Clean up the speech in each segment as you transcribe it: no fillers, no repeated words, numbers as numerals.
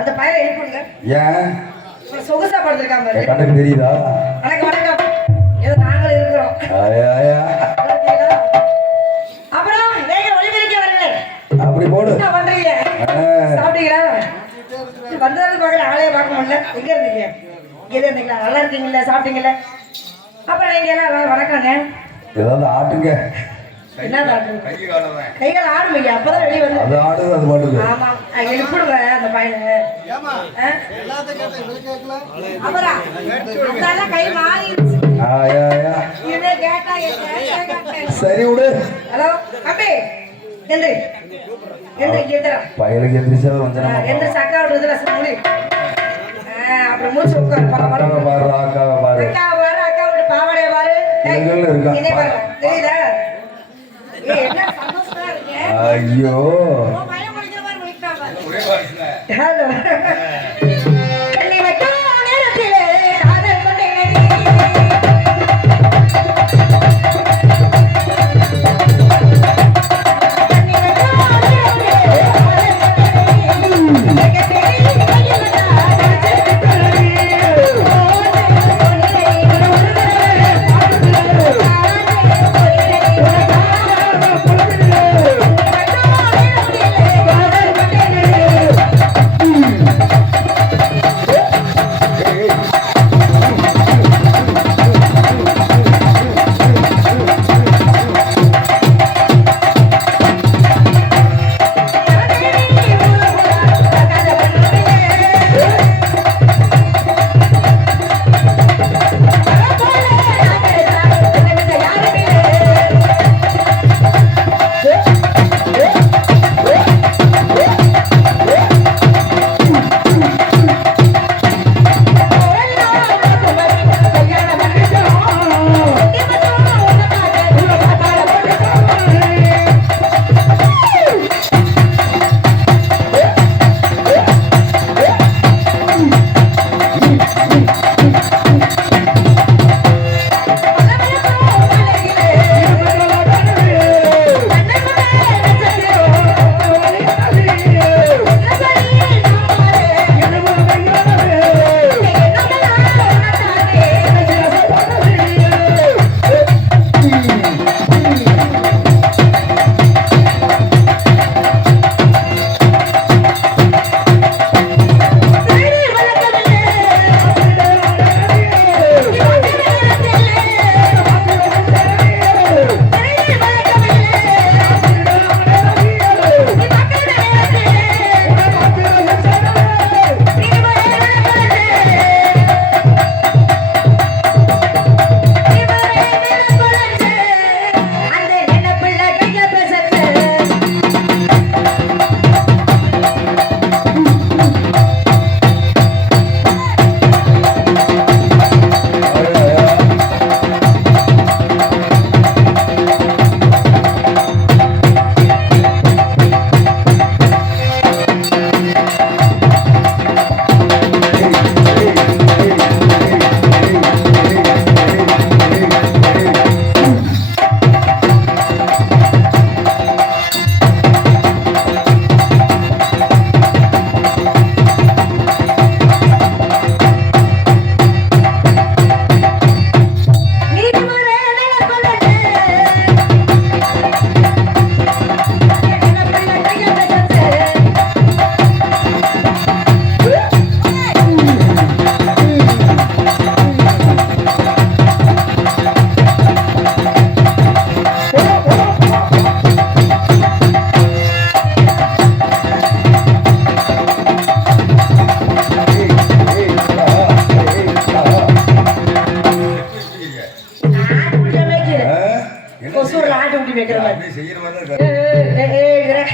அந்த பையனை எழுப்புங்க. ஏன் சொகுசா படுத்திருக்காம கணக்கு தெரியுதா? வணக்கம் வணக்கம். ஏதோ நாங்களும் இருக்கிறோம். அப்புறம் வேக ஒளிபெருக்க வரல. அப்படி போடு. என்ன பண்றீங்க? சாப்பிட்டீங்களா? வந்ததுக்கு பார்க்கல ஆளைய பார்க்க முடியல. எங்க இருந்தீங்க? இங்கே இருந்தீங்களா? நல்லா இருக்கீங்களா? சாப்பிட்டீங்களா? அப்புறம் நீங்க எல்லாம் வணக்கங்க. ஏதாவது ஆட்டுங்க. என்ன கைகள் ஆடுமையா? அப்பதான் வெளியே வந்து அது ஆடுது அது பாட்டுது. ஆமா எழுப்பிடுங்க அந்த பையனை. அப்புறம் அதெல்லாம் கை மாறிடுச்சு. சரி விடு. ஹலோ தம்பி எந்திரி எந்திரி எந்திரா பையனுக்கு எந்திரிச்சா வந்தனா எந்திரி சக்கா விடுறதுல முடி. அப்புறம் மூச்சு உட்கார். பாரு அக்காவை பாரு. அக்காவை பாரு அக்கா விட்டு பாவாடைய பாரு. என்ன பாரு தெரியுதா? என்ன சந்தோஷமா இருக்கு. ஐயோ பையன் முடிக்கிற மாதிரி முடிக்கிறாங்க. ஹலோ கண்ணி வைக்கும் நேரத்திலே காதல் கொண்டேனே.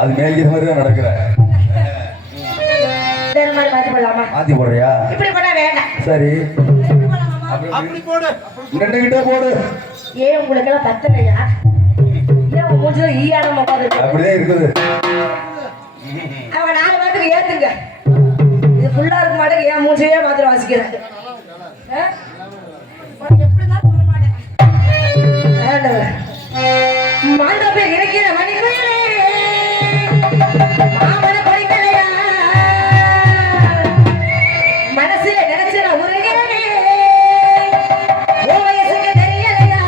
அது மேய்க்கிற மாதிரி தான் நடக்கிற. மாத்தி போடுறியா? இப்படி போடா வேண்டாம். சரி அப்படி போடு. நின்னுகிட்டே போடு. ஏன் உங்களுக்கு எல்லாம் பத்தலையா? ஏன் உங்க மூஞ்சில ஈயாடம் உட்காந்து அப்படியே இருக்குது. அவங்க 4 மாட்டுக்கு ஏத்துங்க. இது ஃபுல்லா இருக்க மாட்டேங்க. ஏன் மூஞ்சியே மாத்திரம் வாசிக்கிறேன். எப்படிதான் சொல்ல மாட்டேன். மாண்டபே இருக்கிற மணிக்குயிலே மாமன படிக்கலையா மனசுல நினைச்சு நான் உருகிறேனே ஓ வயசுக்கு தெரியலையா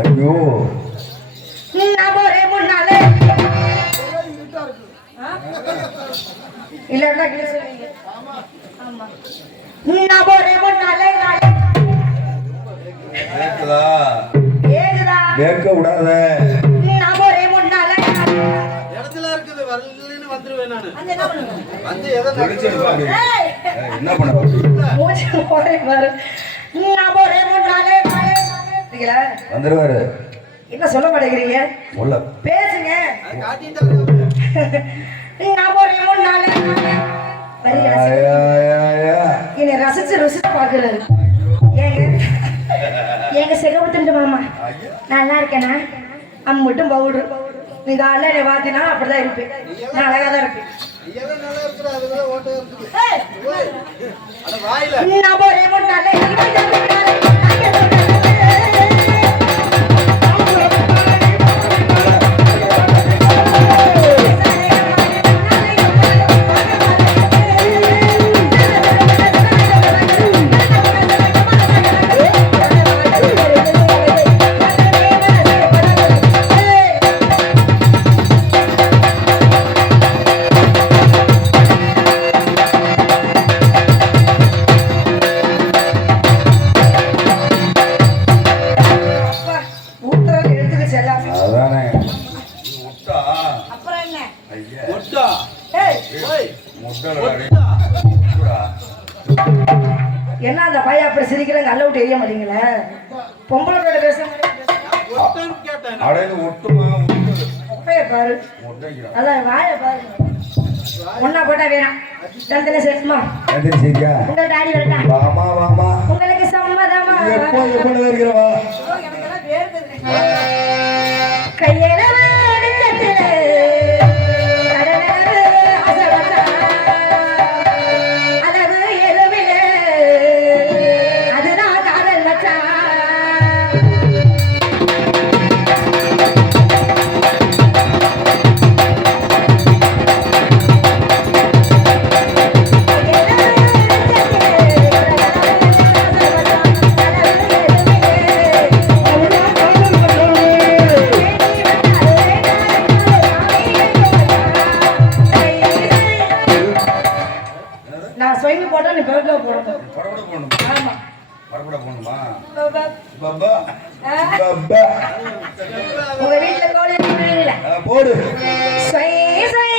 ஐயோ இல்லன்னா கிழிச்சுவீங்க. ஆமா. நபரே முன்னாலே கேக்குதா? கேக்குதா? கேட்க விடாத. நபரே முன்னாலே இடத்துல இருக்குது வரலன்னு வந்துருவேன் நானு. வந்து என்ன பண்ணுவ? வந்து எதை தெரிஞ்சிருப்பா அப்படி. ஏய், என்ன பண்ண அப்படி? மூஞ்சி போறே பாரு. நபரே முன்னாலே இருக்கீங்களா? வந்துருவாரு. என்ன சொல்ல மாட்டேங்கிறீங்க? உள்ள பேசுங்க. காட்டிட்டாரு. நபரே முன்னாலே வரீங்களா? என்னை ரசிச்சு ருசிச்சு பாக்குறாரு. ஏங்க எங்க சிகப்பு மாமா நல்லா இருக்கேனா? அம்மட்டும் பவுடர் நீ காலைல என்னை பார்த்தீங்கன்னா அப்படிதான் இருப்பேன். நான் அழகா தான் இருப்பேன். நீயெல்லாம் நல்லா இருக்கிற அதுதான் ஓட்ட இருக்குது. ஏய், ஓய், அட வாயில நபரே முன்னாலே அதானே முட்டா. அப்புறம் என்ன? ஐயா ஒட்டா. ஏய், ஓய், முட்டை ஒட்டா. என்ன அந்த பையன் அப்படி சிரிக்கிறாங்க? அல்ல விட்டு எரிய மாட்டீங்களே. பொம்பளை கூட பேச ஒட்டான்னு கேட்டேன். அடையில ஒட்டுமா முட்டை முட்டைய பாரு. முட்டைங்கிறான். அதான் வாய பாரு. ஒன்னா போட்டா வேணாம். தந்தனை சேர்த்துமா? எந்திரி சரியா? உங்கள் டாடி வரட்டா? வாமா வாமா. உங்களுக்கு சம்மதமா? எப்போ எப்போ இருக்கிறவா? எனக்கெல்லாம் வேர்க்குது. கையில அடிச்சதிலே கடலளவு ஆசை வச்சா. அளவு எதுவிலே அதுதான் காதல் மச்சான். நான் சொயங்கி போட்டா நீ பிறகு போடணும். படபட போகணுமா? ஆமா. படபட போகணுமா? பாபா. பப்பா ஆ, பப்பா. உங்க வீட்டுல கோழி இருக்குல்ல? போடு. சொய், சொய்.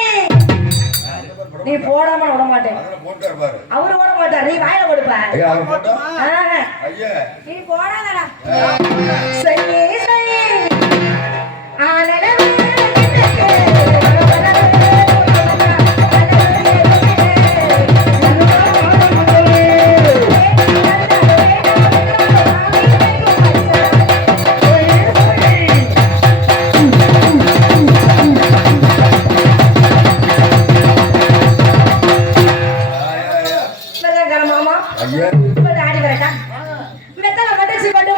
நீ போடாம விட மாட்டேன். அதெல்லாம் போட்டாரு பாரு. அவரு போட மாட்டார். நீ வாயில கொடுப்ப. ஐயா அவன் போட்டா? ஆஹா. ஐயா நீ போடாதடா. சொய், சொய். ஆனடவே ஐயா இப்ப ஆடி வரட்டா மெத்தல மடிச்சு கொண்டு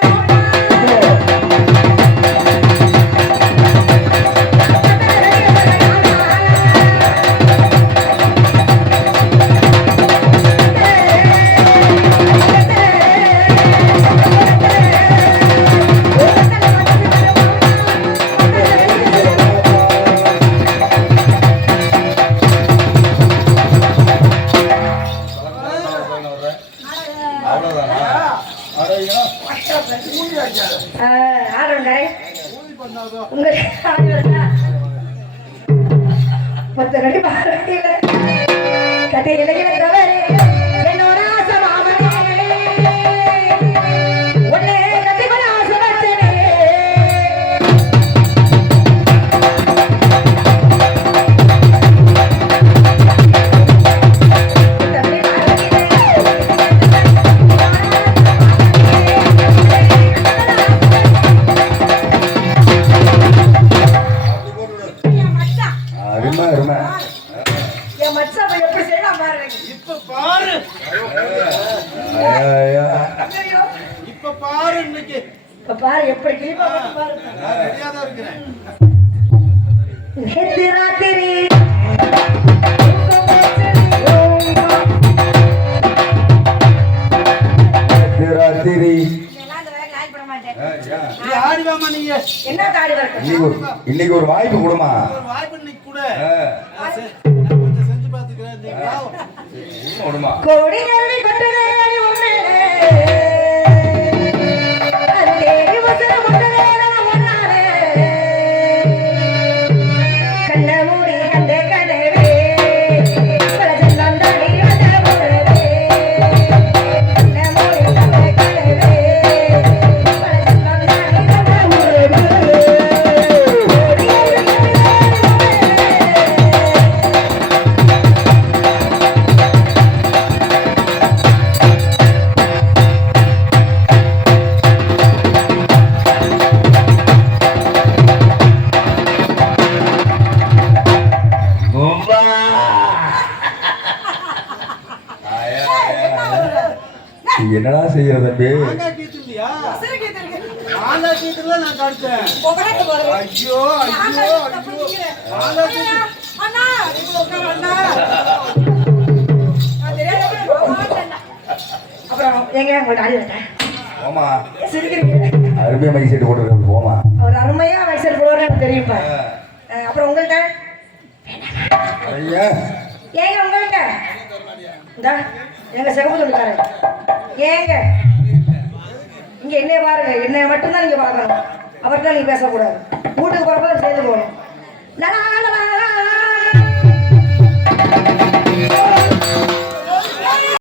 அவ்வளவுதானா அடையா ஆடுங்க ஊதி பண்ணாதோ உங்க ஆடி வரட்டா 10 அடி பாறையில கட்டி இலகில தவறே என்னோட ஆசை மாமனே உன்னை கட்டிக்கொள்ள ஆசை வச்சனே அப்படி போட்டு அருமை அருமை என் மச்சான் போய் எப்படி செய்யலாம் பாருங்க இப்ப பாரு ஐயா இப்ப பாரு இன்னைக்கு இப்ப பாரு எப்படி கிளிப்பா போட்டு பாரு நான் ரெடியா தான் இருக்கிறேன் நேத்து ராத்திரி ராத்திரி நீ ஆடி வாமா நீங்க என்ன தாடி வரட்டும் இன்னைக்கு ஒரு வாய்ப்பு கொடுமா ஒரு வாய்ப்பு இன்னைக்கு கூட ஆ, நான் கொஞ்சம் செஞ்சு பாத்துக்கிறேன் நீ வா. கொடுமா கோடி நெருடி கொட்டதே உண்மையிலே அது தேடி வசன முட்டதே ஒன்னாலே கண்ண மூடி கண்டே கனவே பல ஜென்மம் தாண்டி வந்த உறவே கண்ண மூடி கண்டே கனவே பல ஜென்மம் தாண்டி வந்த உறவே கோடி நெருடி என்னடா செய்யற தம்பி மாங்காய் கீத்துலையா மாங்காய் கீத்துல நான் கடிச்சேன் ஐயோ ஐயோ ஐயோ மாங்காய் கீத்து அப்புறம் எங்க உங்கள்ட்ட ஆடி வரட்டேன் போமா சிரிக்கிறீங்க அருமையா மைக் செட்டு போட்டு போமா அவர் அருமையா வயசு போடுறது எனக்கு தெரியும்ப்பா அப்புறம் உங்கள்ட்ட ஐயா ஏங்க உங்கள்ட்ட இந்தா எங்க சிகப்பு சொல்லிக்காரு ஏங்க இங்க என்னைய பாருங்க என்னைய மட்டும்தான் நீங்க பார்க்கணும் அவர்கிட்ட நீங்க பேசக்கூடாது வீட்டுக்கு போறப்ப சேர்ந்து போகணும் லலா, லலா, லலா,